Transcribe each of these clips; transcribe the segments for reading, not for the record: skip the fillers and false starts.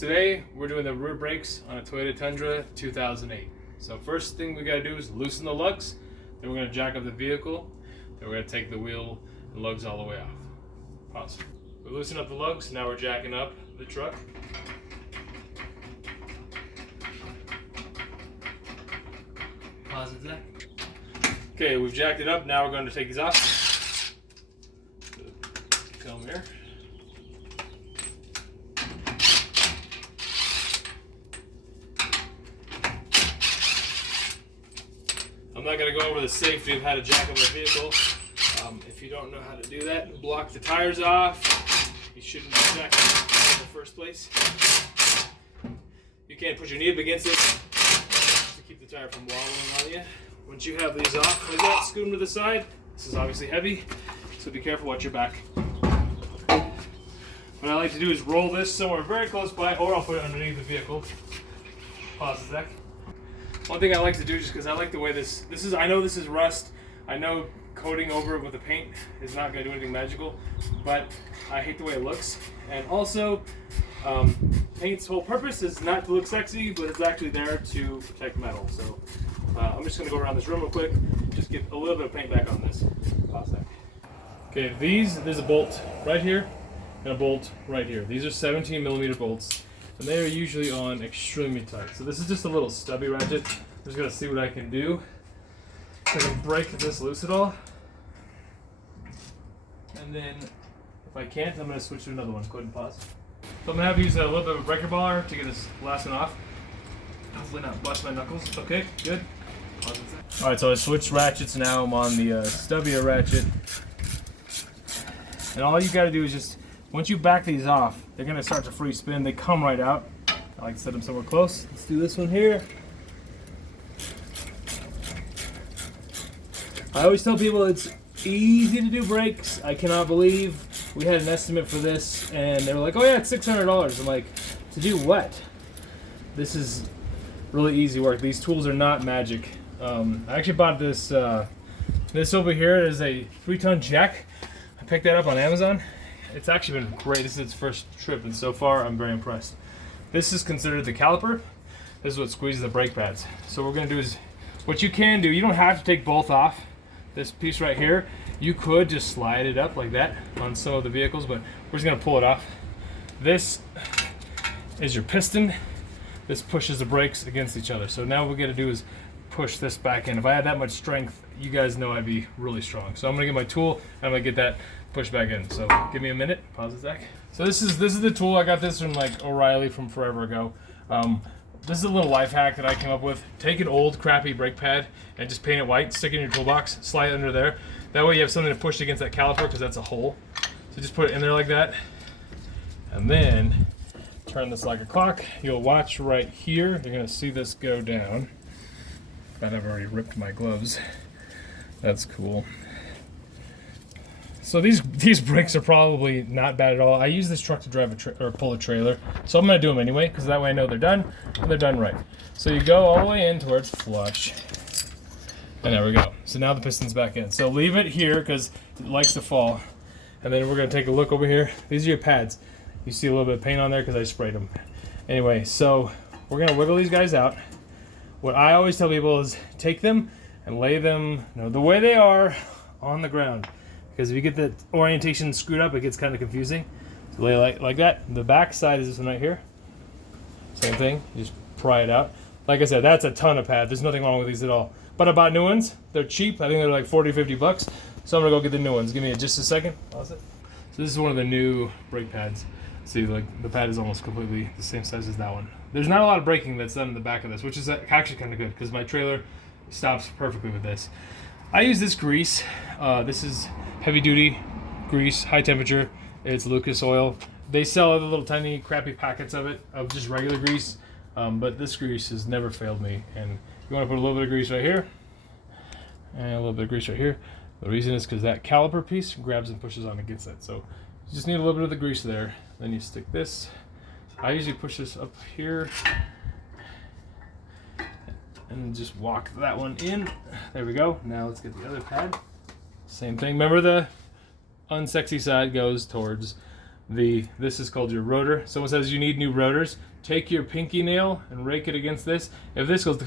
Today we're doing the rear brakes on a Toyota Tundra 2008. So first thing we gotta do is loosen the lugs, then we're gonna jack up the vehicle, then we're gonna take the wheel and lugs all the way off. Pause. We loosen up the lugs, now we're jacking up the truck. Pause it, Zach. Okay, we've jacked it up, now we're going to take these off. Come here. I'm not going to go over the safety of how to jack up a vehicle. If you don't know how to do that, block the tires off. You shouldn't be jacking in the first place. You can't put your knee up against it to keep the tire from wobbling on you. Once you have these off like that, scoot them to the side. This is obviously heavy, so be careful, watch your back. What I like to do is roll this somewhere very close by, or I'll put it underneath the vehicle. Pause a sec. One thing I like to do, just because I like the way this is, I know this is rust, I know coating over it with the paint is not going to do anything magical, but I hate the way it looks. And also, paint's whole purpose is not to look sexy, but it's actually there to protect metal. So I'm just going to go around this room real quick, just get a little bit of paint back on this. Pause that. Okay, there's a bolt right here and a bolt right here. These are 17 millimeter bolts, and they are usually on extremely tight. So this is just a little stubby ratchet. I'm just going to see what I can do. I can break this loose at all. And then, if I can't, I'm going to switch to another one. Go ahead and pause. So I'm going to have to use a little bit of a breaker bar to get this last one off. Hopefully not bust my knuckles. Okay, good. Alright, so I switched ratchets now. I'm on the stubbier ratchet. And all you got to do is just, once you back these off, they're going to start to free spin. They come right out. I like to set them somewhere close. Let's do this one here. I always tell people it's easy to do brakes. I cannot believe we had an estimate for this and they were like, oh yeah, it's $600. I'm like, to do what? This is really easy work. These tools are not magic. I actually bought this this over here is a 3-ton jack. I picked that up on Amazon. It's actually been great. This is its first trip and so far I'm very impressed. This is considered the caliper. This is what squeezes the brake pads. So what we're gonna do is, what you can do, you don't have to take both off. This piece right here, you could just slide it up like that on some of the vehicles, but we're just gonna pull it off. This is your piston. This pushes the brakes against each other. So now what we gotta do is push this back in. If I had that much strength, you guys know I'd be really strong. So I'm gonna get my tool and I'm gonna get that pushed back in. So give me a minute, pause it, Zach. So this is the tool. I got this from like O'Reilly from forever ago. This is a little life hack that I came up with. Take an old crappy brake pad and just paint it white, stick it in your toolbox, slide it under there. That way you have something to push against that caliper because that's a hole. So just put it in there like that. And then turn this like a clock. You'll watch right here. You're gonna see this go down. But I've already ripped my gloves. That's cool. So these brakes are probably not bad at all. I use this truck to drive or pull a trailer, so I'm gonna do them anyway because that way I know they're done and they're done right. So you go all the way in to where it's flush, and there we go. So now the piston's back in. So leave it here because it likes to fall, and then we're gonna take a look over here. These are your pads. You see a little bit of paint on there because I sprayed them. Anyway, so we're gonna wiggle these guys out. What I always tell people is take them and lay them, the way they are on the ground. Because if you get the orientation screwed up, it gets kind of confusing. So lay it like that. The back side is this one right here. Same thing, you just pry it out. Like I said, that's a ton of pad. There's nothing wrong with these at all. But I bought new ones. They're cheap. I think they're like 40, 50 bucks. So I'm gonna go get the new ones. Give me just a second. Pause it. So this is one of the new brake pads. See, like the pad is almost completely the same size as that one. There's not a lot of braking that's done in the back of this, which is actually kind of good because my trailer stops perfectly with this. I use this grease. This is heavy duty grease, high temperature. It's Lucas oil. They sell other little tiny crappy packets of it, of just regular grease, but this grease has never failed me. And you want to put a little bit of grease right here and a little bit of grease right here. The reason is because that caliper piece grabs and pushes on against it. So you just need a little bit of the grease there. Then you stick this. I usually push this up here and just walk that one in. There we go. Now let's get the other pad. Same thing. Remember, the unsexy side goes towards this is called your rotor. Someone says you need new rotors. Take your pinky nail and rake it against this. If this goes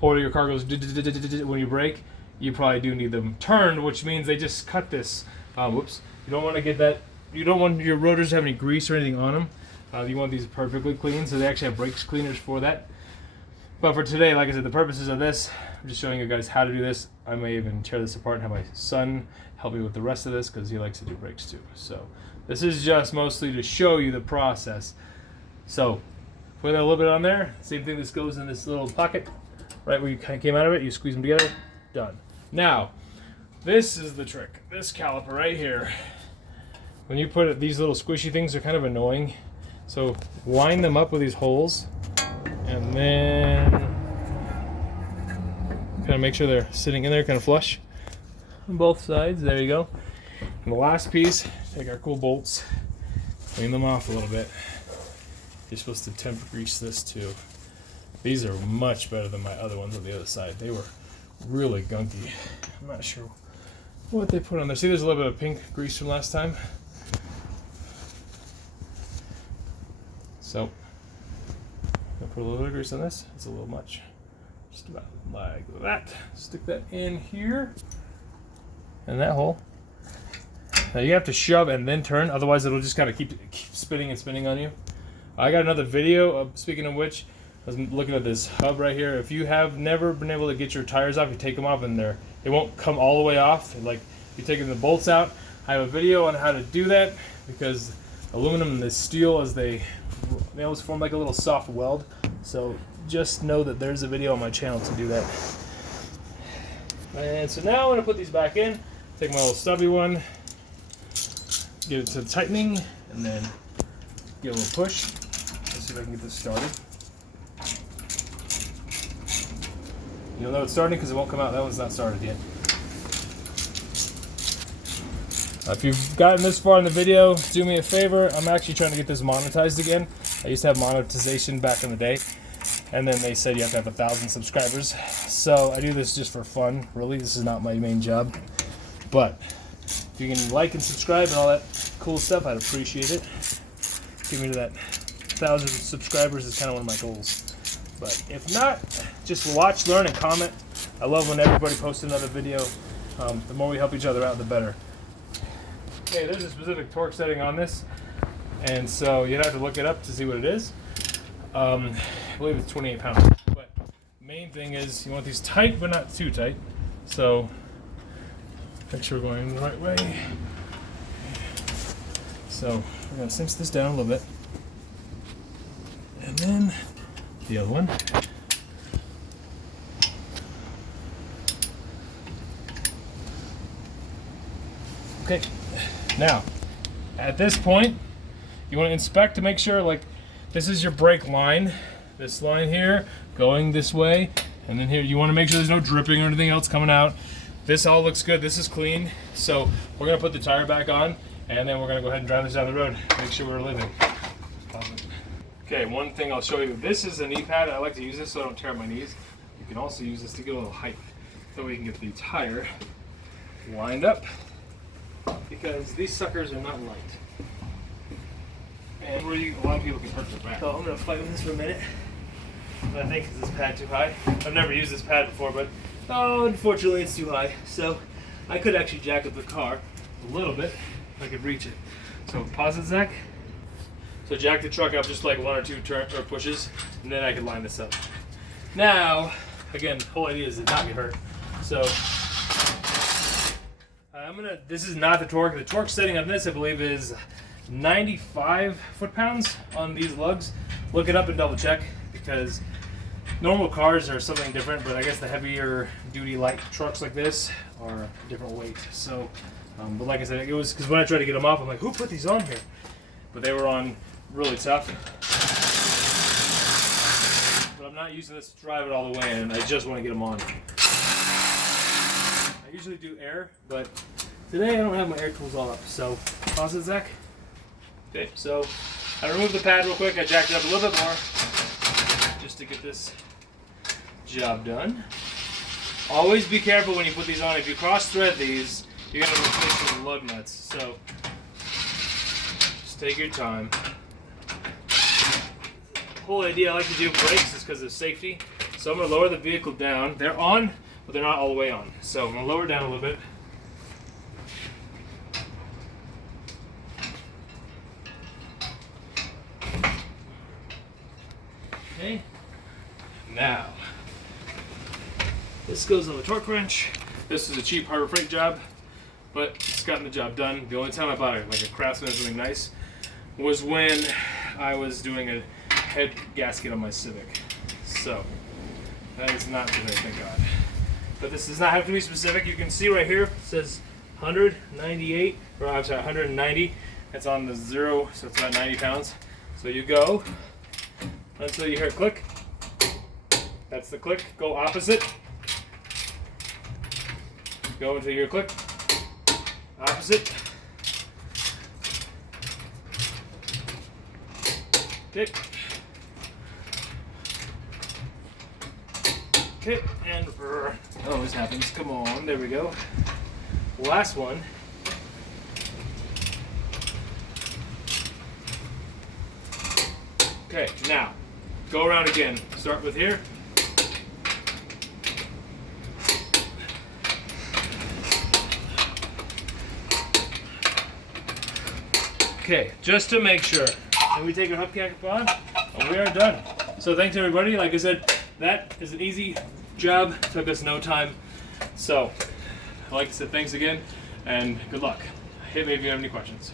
or your car goes when you brake, you probably do need them turned, which means they just cut this. Whoops. You don't want to get that. You don't want your rotors to have any grease or anything on them. You want these perfectly clean, so they actually have brakes cleaners for that. But for today, like I said, the purposes of this, I'm just showing you guys how to do this. I may even tear this apart and have my son help me with the rest of this because he likes to do brakes too. So this is just mostly to show you the process. So put a little bit on there. Same thing, this goes in this little pocket, right where you kind of came out of it. You squeeze them together, done. Now, this is the trick. This caliper right here. When you put it, these little squishy things are kind of annoying. So line them up with these holes, and then kind of make sure they're sitting in there kind of flush on both sides. There you go. And the last piece, take our cool bolts, clean them off a little bit. You're supposed to temp grease this too. These are much better than my other ones on the other side. They were really gunky. I'm not sure what they put on there. See, there's a little bit of pink grease from last time. So, I'll put a little bit of grease on this. It's a little much. Just about like that. Stick that in here. And that hole. Now you have to shove and then turn, otherwise it'll just kind of keep spinning and spinning on you. I got another video of, speaking of which, I was looking at this hub right here. If you have never been able to get your tires off, you take them off and they won't come all the way off. Like you're taking the bolts out. I have a video on how to do that because aluminum and the steel, as they almost form like a little soft weld. So just know that there's a video on my channel to do that. And so now I'm going to put these back in. Take my little stubby one, get it to tightening, and then give it a little push. Let's see if I can get this started. You'll know it's starting because it won't come out. That one's not started yet. If you've gotten this far in the video, do me a favor. I'm actually trying to get this monetized again. I used to have monetization back in the day, and then they said you have to have 1,000 subscribers. So I do this just for fun. Really, this is not my main job. But if you can like and subscribe and all that cool stuff, I'd appreciate it. Give me to that 1,000 subscribers is kind of one of my goals. But if not, just watch, learn, and comment. I love when everybody posts another video. The more we help each other out, the better. Okay, there's a specific torque setting on this, and so you'd have to look it up to see what it is. I believe it's 28 pounds. But main thing is you want these tight, but not too tight. So make sure we're going the right way. So we're going to cinch this down a little bit. And then the other one. Okay, now at this point you want to inspect to make sure, like, this is your brake line, this line here going this way, and then here you want to make sure there's no dripping or anything else coming out. This all looks good, this is clean. So we're going to put the tire back on, and then we're going to go ahead and drive this down the road, make sure we're living. Okay, one thing I'll show you, this is a knee pad. I like to use this so I don't tear up my knees. You can also use this to get a little height, so we can get the tire lined up, because these suckers are not light. And a lot of people can hurt their back. So I'm going to fight with this for a minute. But I think, is this pad too high? I've never used this pad before, but unfortunately it's too high. So I could actually jack up the car a little bit if I could reach it. So pause it, Zach. So jack the truck up just like 1 or 2 pushes, and then I can line this up. Now, again, the whole idea is to not get hurt. So this is not the torque. The torque setting on this, I believe, is 95 foot-pounds on these lugs. Look it up and double check, because normal cars are something different, but I guess the heavier duty light trucks like this are a different weight. So, but like I said, it was because when I tried to get them off, I'm like, who put these on here? But they were on really tough. But I'm not using this to drive it all the way in. I just want to get them on. I usually do air, but today I don't have my air tools all up. So pause it, Zach. Okay, so I removed the pad real quick. I jacked it up a little bit more just to get this job done. Always be careful when you put these on. If you cross thread these, you're going to replace the lug nuts. So Just take your time. The whole idea I like to do brakes is because of safety. So I'm going to lower the vehicle down. They're on, but they're not all the way on. So I'm going to lower down a little bit. Okay. Now, this goes on the torque wrench. This is a cheap Harbor Freight job, but it's gotten the job done. The only time I bought like a Craftsman or something nice was when I was doing a head gasket on my Civic. So that is not today, thank God. But this does not have to be specific. You can see right here it says 198, or I'm sorry, 190. It's on the 0, so it's about 90 pounds. So you go until you hear it click. That's the click. Go opposite. Go until you hear it click. Opposite. Okay. Okay, and oh, this happens. Come on, there we go. Last one. Okay, now go around again. Start with here. Okay, just to make sure. And we take our hubcap on, and we are done. So thanks everybody. Like I said, that is an easy job. Took us no time. So, I'd like to say thanks again, and good luck. Hit me if you have any questions.